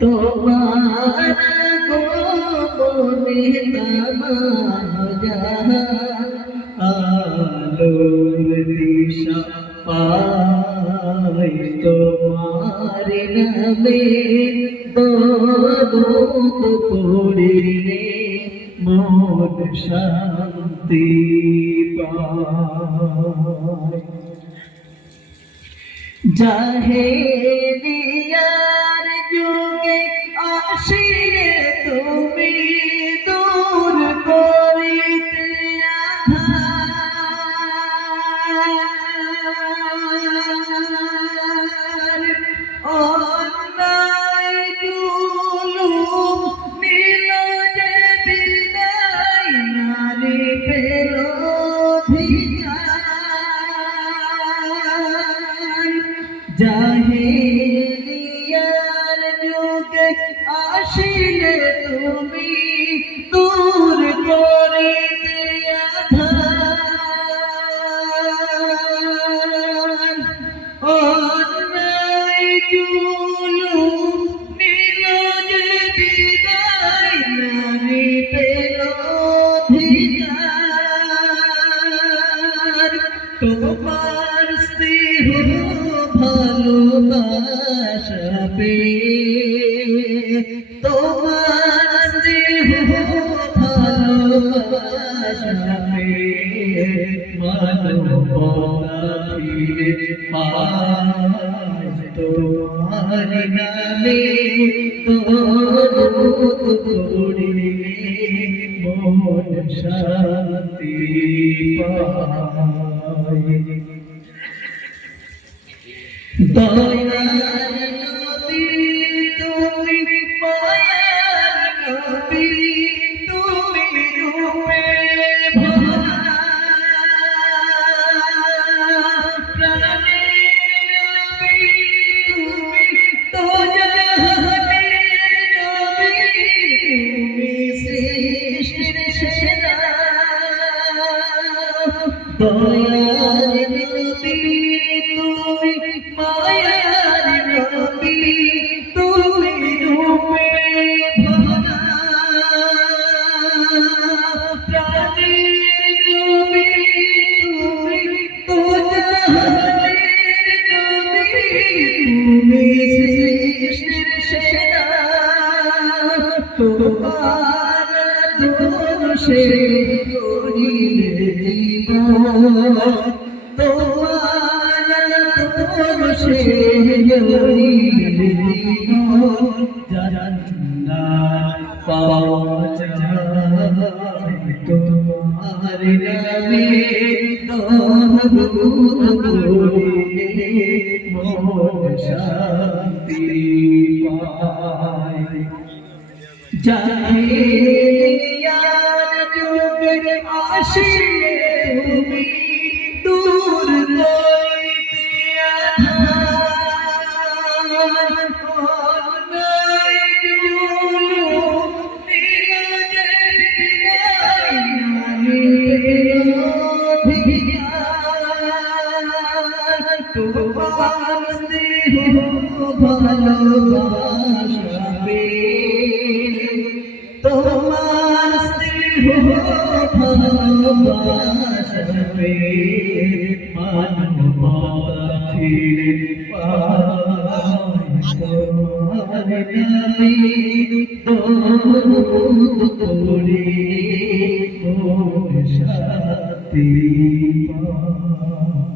তোমার গোপনে তামাম জাহান আলোর দিশা পাই তোমার নামে দরুদ পড়িলে মন শান্তি পায়। জাহেলিয়ার যুগে আসিলে তুমি দূর করিতে আঁধার, অন্যায় জুলুম নিল যে বিদায়, নারী পেল জাহেলিয়ার যুগে আসিলে তুমি দূর করিতে আঁধার, অন্যায় জুলুম নিল যে বিদায়, নারী পেল অধিকার। তোমার স্নেহ ভালোবাসা পেয়ে, তোমার স্নেহ ভালোবাসা পেয়ে মানবতা ফিরে পায় তোমার নামে দরুদ পড়িলে মন শান্তি পায়। দয়ার নবী তুমি মায়ার নবী, তুমি রূপে ভরা প্রাণের নবী, তুমি তো জাহানের নবী, তুমি সৃষ্টির সেরা। দয়ার নবী তুমি মায়ার নবী, তুমি রূপে ভরা প্রাণের নবী, তুমি তো জাহানের নবী, তুমি সৃষ্টির সেরা। তোমার দোষে গড়িলে জীবন, তোমার দোষে গড়িলে জীবন, জান্নাত পাওয়া যায় তোমার নামে দরুদ পড়িলে মন শান্তি পায়। জাহেলিয়ার যুগে আসিলে তুমি দূর করিতে আঁধার, অন্যায় জুলুম নিল যে বিদায়, নারী পেল অধিকার। তোমার স্নেহ ভালোবাসা পেয়ে, তোমার স্নেহ ভালোবাসা পেয়ে মানবতা ফিরে পায় তোমার নামে দরুদ পড়িলে মন শান্তি পায়।